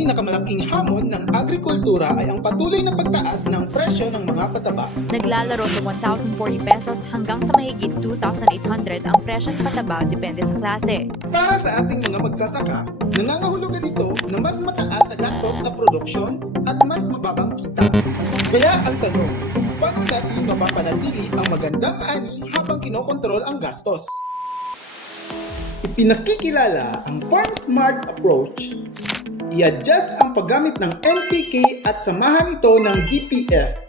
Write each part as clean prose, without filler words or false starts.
pinakamalaking hamon ng agrikultura ay ang patuloy na pagtaas ng presyo ng mga pataba. Naglalaro sa 1,040 pesos hanggang sa mahigit 2,800 ang presyo ng pataba depende sa klase. Para sa ating mga magsasaka, nangangahulugan ito na mas mataas sa gastos sa produksyon at mas mababang kita. Kaya ang tanong, paano natin mapapanatili ang magandang ani habang kinokontrol ang gastos? Ipinakikilala ang Farm Smart Approach. I-adjust ang paggamit ng NPK at samahan ito ng DPF.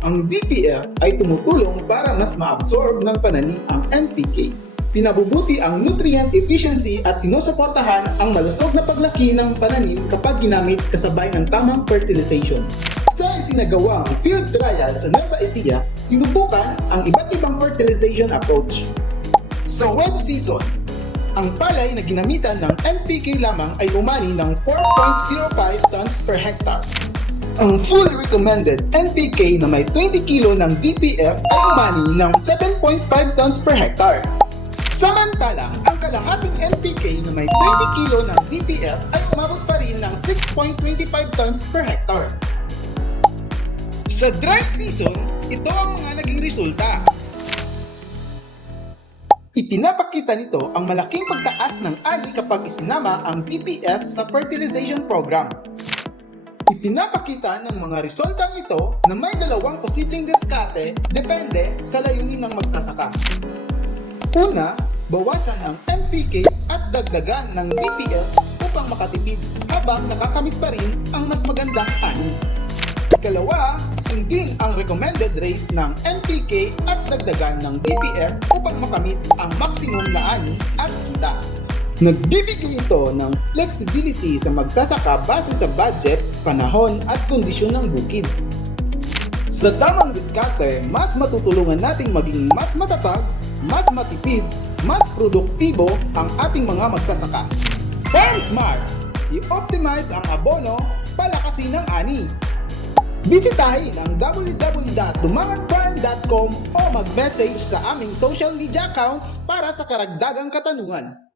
Ang DPF ay tumutulong para mas ma-absorb ng pananim ang NPK. Pinabubuti ang nutrient efficiency at sinusuportahan ang malusog na paglaki ng pananim kapag ginamit kasabay ng tamang fertilization. Sa isinagawang field trial sa Nueva Ecija, sinubukan ang iba't ibang fertilization approach. Sa wet season, ang palay na ginamitan ng NPK lamang ay umani ng 4.05 tons per hectare. Ang full recommended NPK na may 20 kilo ng DPF ay umani ng 7.5 tons per hectare. Samantalang, ang kalahating NPK na may 20 kilo ng DPF ay umabot pa rin ng 6.25 tons per hectare. Sa dry season, ito ang mga naging resulta. Ipinapakita nito ang malaking pagtaas ng ani kapag isinama ang DPF sa fertilization program. Ipinapakita ng mga resultang ito na may dalawang posibleng diskarte depende sa layunin ng magsasaka. Una, bawasan ang NPK at dagdagan ng DPF upang makatipid habang nakakamit pa rin ang mas magandang ani. Ikalawa, sundin ang recommended rate ng NPK at dagdagan ng DPF upang makamit ang maximum na ani at kita. Nagbibigay ito ng flexibility sa magsasaka base sa budget, panahon at kondisyon ng bukid. Sa tamang diskarte, mas matutulungan nating maging mas matatag, mas matipid, mas produktibo ang ating mga magsasaka. Farm Smart! I-optimize ang abono, palakasin ang ani. Bisitahin ang www.dumanganfarm.com o mag-message sa aming social media accounts para sa karagdagang katanungan.